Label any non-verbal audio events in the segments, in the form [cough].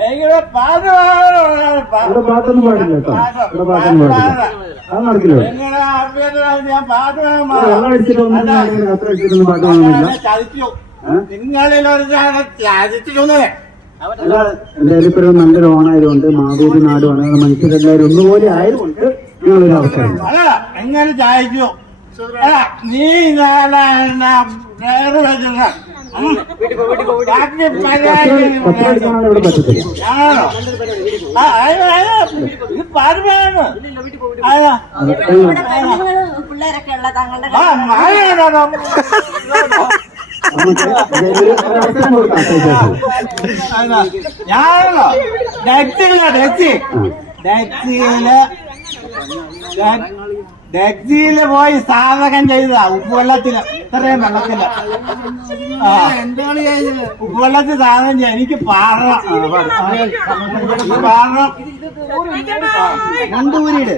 എനിക്കിവിടെ പാട്ട് ഇവിടെ പാട്ടൊന്നും പാടില്ല കേട്ടോ. ഇവിടെ പാട്ടൊന്നും പാടില്ല. അത് നടക്കില്ല. നിങ്ങളുടെ ഞാൻ പാട്ട് വേണം വെള്ളം അടിച്ചിട്ടൊന്നും കത്ര അടിച്ചിട്ടൊന്നും പാട്ട് ചതിച്ചു. എന്തായാലും ഇപ്പൊ ഒരു നല്ലൊരു ഓണായതുകൊണ്ട് മാവേലി നാടുമാണ് മനുഷ്യരെല്ലാവരും ഒന്നുപോലെ ആയതുകൊണ്ട് ഞങ്ങളൊരു അവസരം എങ്ങനെ അല്ല, നീ പിള്ളേരൊക്കെ ഉള്ള താങ്കളുടെ ഞാനോ ഡെക്സിലോ ഡെക്സി ഡെക്സിയിൽ ഡെക്സിയിൽ പോയി സാധകം ചെയ്തതാ. ഉപ്പുവെള്ളത്തിൽ. ഇത്രയും വെള്ളത്തിൽ. ആ. ഉപ്പുവെള്ളത്തിൽ സാധനം ചെയ്യാൻ എനിക്ക് പാറ പാറ. മുണ്ടൂരിട്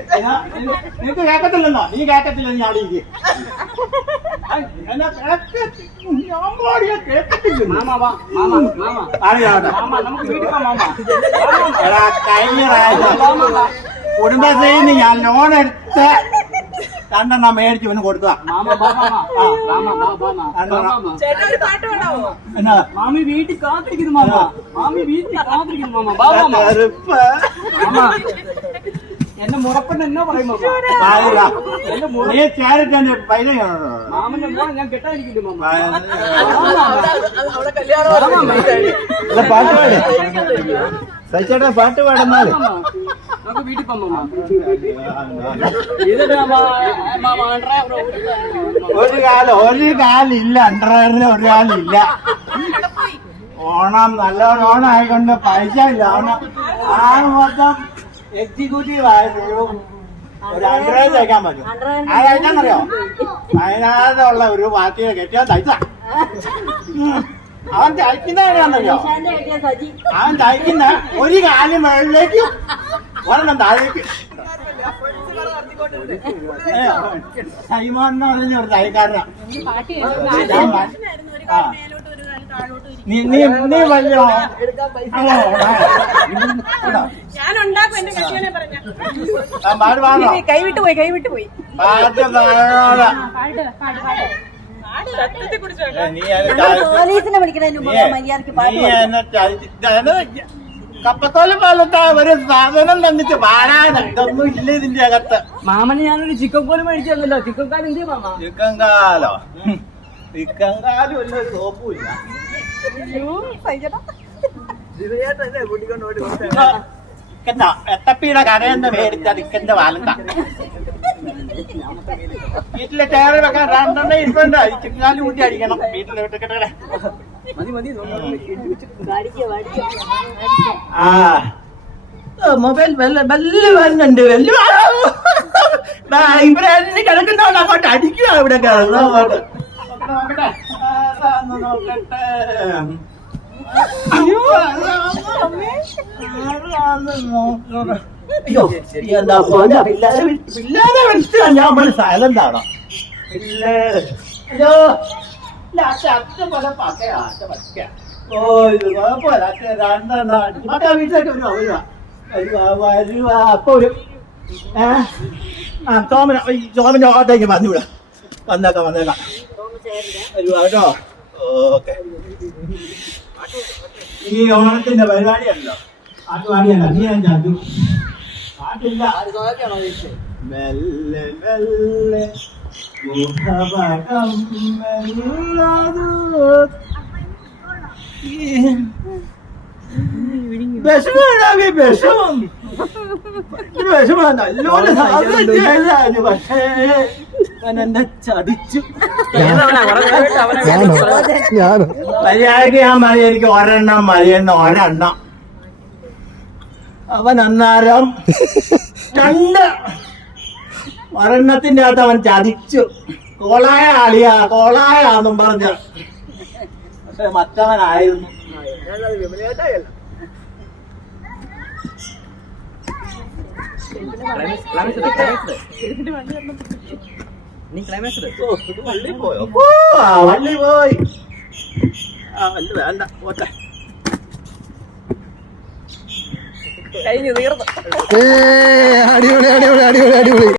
നിനക്ക് കേക്കത്തില്ലെന്നോ നീ കേക്കത്തില്ല നീ അവിടെ ഇരിക്ക്. കഴിഞ്ഞ പ്രാവശ്യം കുടുംബശ്രീയിൽ നിന്ന് ഞാൻ ലോൺ എടുത്ത് രണ്ടെണ്ണം മേടിച്ചു ഇവന് കൊടുത്തതാ. ചേട്ടാ ഒരു പാട്ട് പാടാവോ എന്നാ? മാമി വീട്ടിൽ കാത്തിരിക്കുന്നു മാമ. മാമി വീട്ടിൽ കാത്തിരിക്കുന്നു മാമ. ബാ മാമ. ചെറുപ്പ്. മാമ. എന്നെ മുറപ്പെട്ട് എന്നോ പറയും മാമ? പാടില്ല. നീ ചേരട്ടെ പൈന മാമന്റെ മോളെ ഞാൻ കെട്ടാതിരിക്കില്ല മാമ. അവിടെ കല്യാണം പാട്ട് പാട്. സഹിച്ചേട്ടാ പാട്ട് പാടുന്നാൽ മാമ. നമുക്ക് വീട്ടിൽ ഒരു കാലം ഒരു കാലില്ല അണ്ടർവെയറിന് ഒരു കാലില്ല. ഓണം നല്ലൊരു ഓണം ആയിക്കൊണ്ട് പൈസ ഇല്ല. ഓണം ആണ് മൊത്തം എക്സിക്യൂട്ടീവ് ആയിരുന്നു ഒരു അണ്ടർവെയർ തയ്ക്കാൻ പറ്റും. അത് തയ്ക്കാന്നറിയോ അതിനകത്തുള്ള ഒരു പാർട്ടിയെ കെട്ടിയാൽ തയ്ച്ച. അവൻ തയ്ക്കുന്ന അവൻ തയ്ക്കുന്ന ഒരു കാലം മുകളിലേക്ക് ഒരെണ്ണം താഴേക്ക് സൈമോൻ എന്ന് പറഞ്ഞ ഒരു ഇരിക്കും നീ നീ നീ വലിയ കൈവിട്ട് പോയി കൈവിട്ട് പോയി. പോലീസിനെ വിളിക്കുന്നതിന് മുമ്പ് നീ- മര്യാദയ്ക്ക് പാട്ട് കപ്പത്തോല പോലത്തെ ഒരു സാധനം തന്നിട്ട് പാടാൻ ഇതൊന്നും ഇല്ല ഇതിന്റെ അകത്ത്. മാമന് ഞാനൊരു ചിക്കൻ കോൽ മേടിച്ചു തന്നല്ലോ. ചിക്കൻ കാൽ എന്ത് മാമ? ചിക്കൻ കാലോ? ചിക്കൻ കാലും ഇല്ല ഒരു കടയെന്ന് മേടിച്ച ചിക്കന്റെ വാലന്ത. വീട്ടിലെ ടയറ് വെക്കാൻ രണ്ടെണ്ണം ഇരിപ്പുണ്ട്. ചിക്കൻ കാലും കൂട്ടി അടിക്കണം. വീട്ടിലെ വീട്ടിൽ പഠിക്കുക ആ. മൊബൈൽ വെല്ല വരുന്നുണ്ട് വെല്ല ഇവിടെ കിടക്കുന്നോണ്ട് അങ്ങോട്ട് അടിക്കുക ഇവിടെ അങ്ങോട്ട്. എന്താ പോലെ പിള്ളേരെ പിള്ളേരെ വിളിച്ചാ ഞാൻ സൈലന്റ് ആണോ? പിള്ളേര് ഈ സോമന്റെ ഓട്ടേക്ക് വന്നേക്കാം വന്നേക്കാം. വരുവാ കേട്ടോ. ഓക്കെ. ഈ ഓണത്തിന്റെ പരിപാടിയല്ലോ പാട്ടുപാടിയല്ല നീ ഞാൻ ചാച്ചു പാട്ടില്ല മെല്ലെ മെല്ലെ. മുഖപടം മെല്ലതു വിഷമാണ് വിഷമം വിഷമാണ് നല്ലോണം പക്ഷേ ഞാൻ എന്നെ ചതിച്ചു. മര്യാദയ്ക്ക് ഞാൻ മതി എനിക്ക് ഒരെണ്ണം മതിയെന്ന് ഒരെണ്ണം. അവൻ അന്നേരം [laughs] രണ്ട് ഒരെണ്ണത്തിന്റെ അകത്ത് അവൻ ചതിച്ചു. കോളായ ആളിയാ കോളായാന്നും പറഞ്ഞ. പക്ഷെ മറ്റവനായിരുന്നു. നീ ക്ലൈമാക്സ് ഓ, വള്ളി പോയോ ഓ വള്ളി പോയി. ആ വള്ളി വേണ്ട പോട്ടെ. കഴിഞ്ഞു തീർന്നു. ഏ അടിപൊളി അടിപൊളി അടിപൊളി അടിപൊളി.